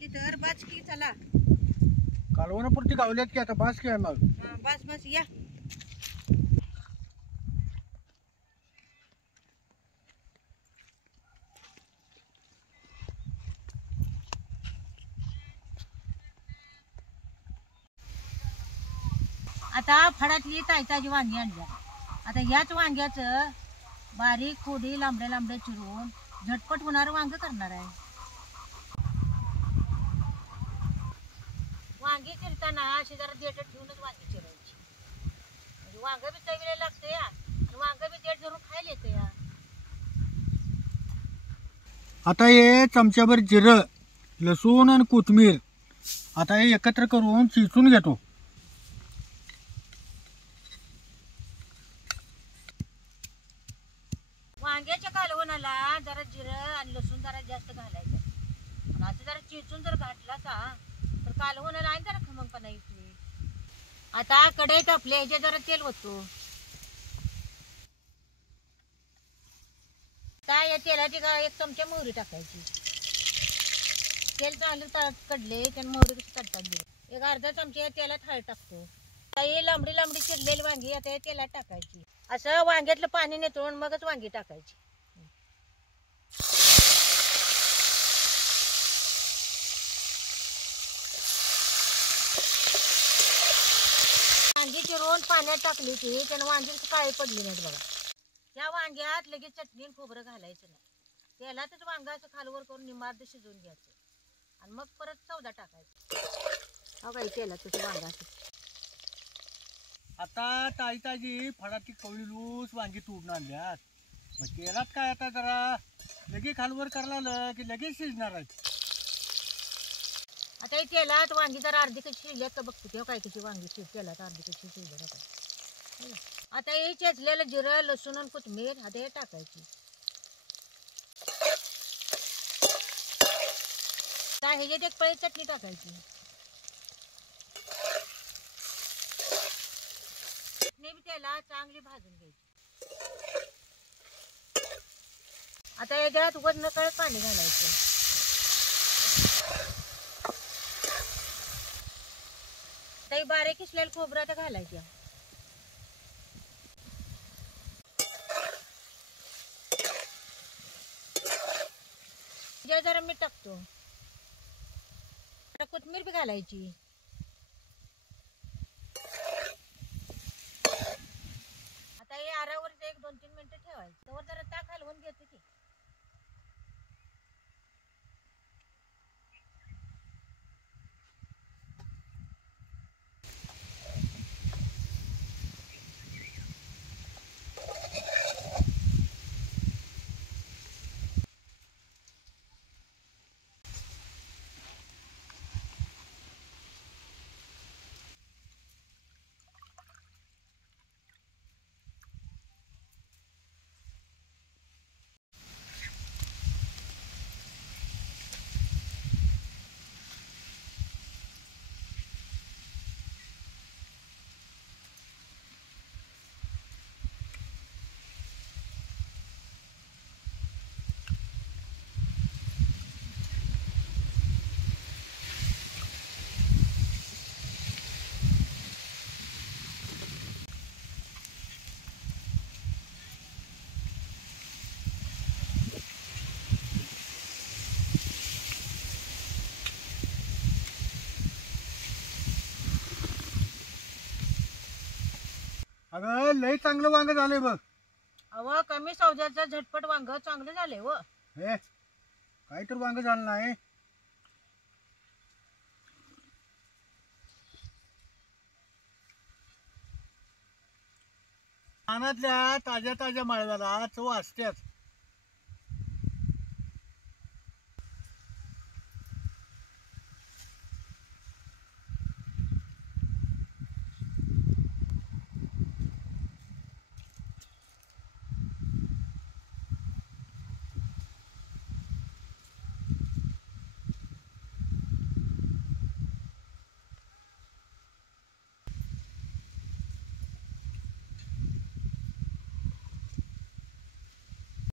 की तर बस की चला कालवणापुरती गावल्यात की आता बस की मग. बस बस या. आता फळातली ताजी वांगी आणल्या. आता याच वांग्याचं बारीक खोडी लांबड्या लांबड्या चिरून झटपट होणारं वांग करणार आहे. वांगी चिरताना अशी जरा देठ ठेवूनच वांगी चिरायची. म्हणजे वांग बी चवीला लागते या आणि वांग बी देठ धरून खायला येते या. आता हे चमच्याभर जिरं, लसूण आणि कोथिंबीर आता हे एकत्र करून चिचून घेतो. वांग्याच्या कालवणाला जरा जिरं आणि लसूण जरा जास्त घालायचं. आणि असं जरा चिचून जर घातला का तर कालवणाला आणि जरा खमंगपणा येते. आता कढई तापली ह्याच्यात जरा तेल ओततो. आता या तेलाची एक चमचा मोहरी टाकायची. तेल चांगलं कडले त्याने मोहरी कशी तडतात दिली. एक अर्धा चमचा या तेलात हळद टाकतो. ही लांबडी लांबडी चिरलेली वांगी आता या तेलात टाकायची. असं वांग्यातलं पाणी नितळून मगच वांगी टाकायची. वांगी चिरून पाण्यात टाकली की त्यानं वांगी काळी पडली नाहीत बघा. या वांग्यात लगेच चटणी खोबरं घालायचं नाही. तेलातच वांग असं खालवर करून निमार्द शिजवून घ्यायचं आणि मग परत चौदा टाकायचं. हो काही तेलातच वांग असं. आता ताजी फळातली कवळी लूस वांगी तोडून आणल्यात. मग तेलात काय आता जरा लगेच खालवर करायला की लगेच शिजणार आहेत. आता हे तेलात वांगी जरा अर्धी कशी शिजल्यात का बघतो तेव्हा काय किती वांगी तेलात अर्धी कशी शिजल्यात. आता हे चेचलेलं जिरं लसूण आणि कोथिंबीर आता हे टाकायची. आता ह्याच्यात एक पळी चटणी टाकायची. चटणी बी त्याला चांगली भाजून घ्यायची. आता याच्यात वरण कळत पाणी घालायचं. आता बारीक किसलेलं खोबरं आता घालायचं. जरा मीठ टाकतो. कोथिंबीर बी घालायची. आता हे आरावर 1-2-3 मिनिटं ठेवायचं. तर जरा ताक हलवून घेते की. अगं लय चांगलं वांग झालंय बघ. अव कमी सौद्याचं झटपट वांग चांगलं झालंय व. हे काही तर वांग झालं नाही. रानातल्या ताज्या ताज्या माळव्याला चव असतेच.